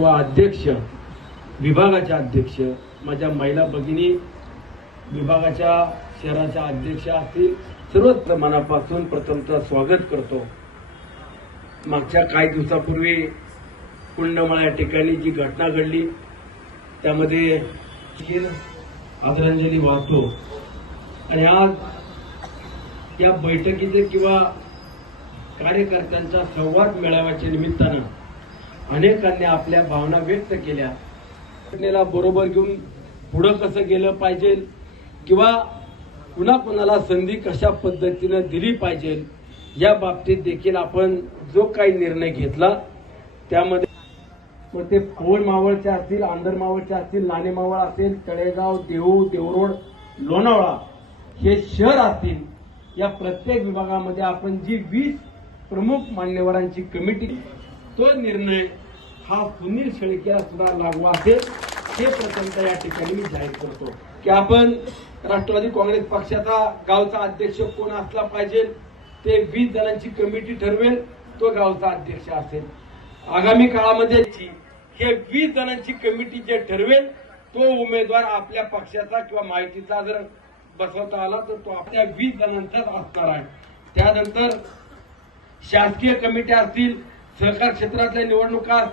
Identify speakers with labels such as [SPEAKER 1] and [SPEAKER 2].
[SPEAKER 1] व अध्यक्ष विभागाचे अध्यक्ष माझ्या महिला भगिनी विभागाच्या शहराच्या अध्यक्ष असतील सर्वच मनापासून प्रथमतः स्वागत करतो. मागच्या काही दिवसापूर्वी कुंडमळा या ठिकाणी जी घटना घडली त्यामध्ये आदरांजली वाहतो. आणि आज या बैठकीचे किंवा कार्यकर्त्यांचा संवाद मेळाव्याच्या निमित्तानं अनेकांनी आपल्या भावना व्यक्त केल्या. घटनेला बरोबर घेऊन पुढं कसं गेलं पाहिजे किंवा कुणा कुणाला संधी कशा पद्धतीनं दिली पाहिजे या बाबतीत देखील आपण जो काही निर्णय घेतला त्यामध्ये मग ते पवन मावळचे असतील आंधर मावळचे असतील लाने मावळ असेल तळेगाव देऊ देवरोड लोणावळा हे शहर असतील या प्रत्येक विभागामध्ये आपण जी वीस प्रमुख मान्यवरांची कमिटी तो निर्णय हा सुनील शेळकेला सुद्धा लागू असेल हे प्रथमतः या ठिकाणी मी जाहीर करतो. की आपण राष्ट्रवादी काँग्रेस पक्षाचा गावचा अध्यक्ष कोण असला पाहिजे ते वीस जणांची कमिटी ठरवेल तो गावचा अध्यक्ष असेल. आगामी काळामध्ये हे वीस जणांची कमिटी जे ठरवेल तो उमेदवार आपल्या पक्षाचा किंवा माहितीचा जर बसवता आला तर तो आपल्या वीस जणांचाच असणार आहे. त्यानंतर शासकीय कमिट्या असतील सहकार क्षेत्रातल्या निवडणुका